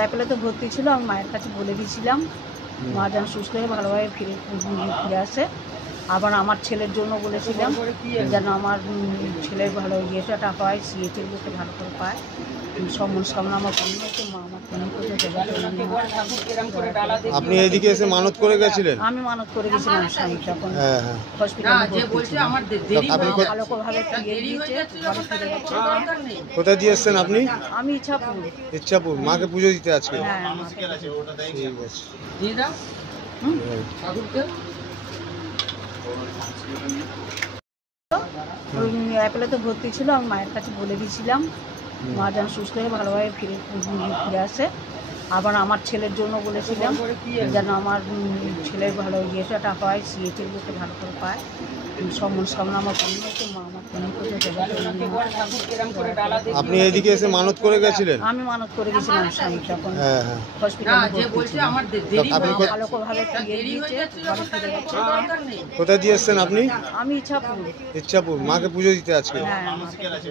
অ্যাপেলেতে ভর্তি ছিল। আমি মায়ের কাছে বলে দিয়েছিলাম মা যেন সুস্থ হয়ে ভালোভাবে ফিরে আসে। আবার আমার ছেলের জন্য বলেছিলাম যেন আমার ছেলের ভালো ইয়েটা হয়, সিএচের যাতে ভালো করে পায়। সব মনস্কামনা আমার পূর্ণ হয়েছে। মা আমার পূর্ণ করতে। আপনি এদিকে এসে মানত করে গেছিলেন? আমি মানত করে গেছিলাম স্বামী তখন হ্যাঁ। হসপিটালে ভালোভাবে ফিরে দিয়েছে, ঘরে ফিরে গেছে। কোথায় দিয়ে এসছেন আপনি? আমি ইচ্ছাপুর। ইচ্ছাপুর। মাকে পুজো দিতে আজকে? হ্যাঁ, ঠিক আছে। অ্যাপেলেতে ভর্তি ছিল। আমি মায়ের কাছে বলে দিয়েছিলাম মা যেন সুস্থ হয়ে ভালোভাবে ফিরে আসে। আবার আমার ছেলের জন্য বলেছিলাম যেন আমার ছেলের ভালো ইয়েটা হয়, সিএচের যাতে ভালো করে পায়। সব মনস্কামনা আমার পূর্ণ হয়েছে। মা আমার পূর্ণ করতে। আপনি এদিকে এসে মানত করে গেছিলেন? আমি মানত করে গেছিলাম স্বামী তখন হ্যাঁ। হসপিটালে ভালোভাবে ফিরে দিয়েছে, ঘরে ফিরে গেছে। কোথায় দিয়ে এসছেন আপনি? আমি ইচ্ছাপুর। ইচ্ছাপুর। মাকে পুজো দিতে আজকে? হ্যাঁ, ঠিক আছে।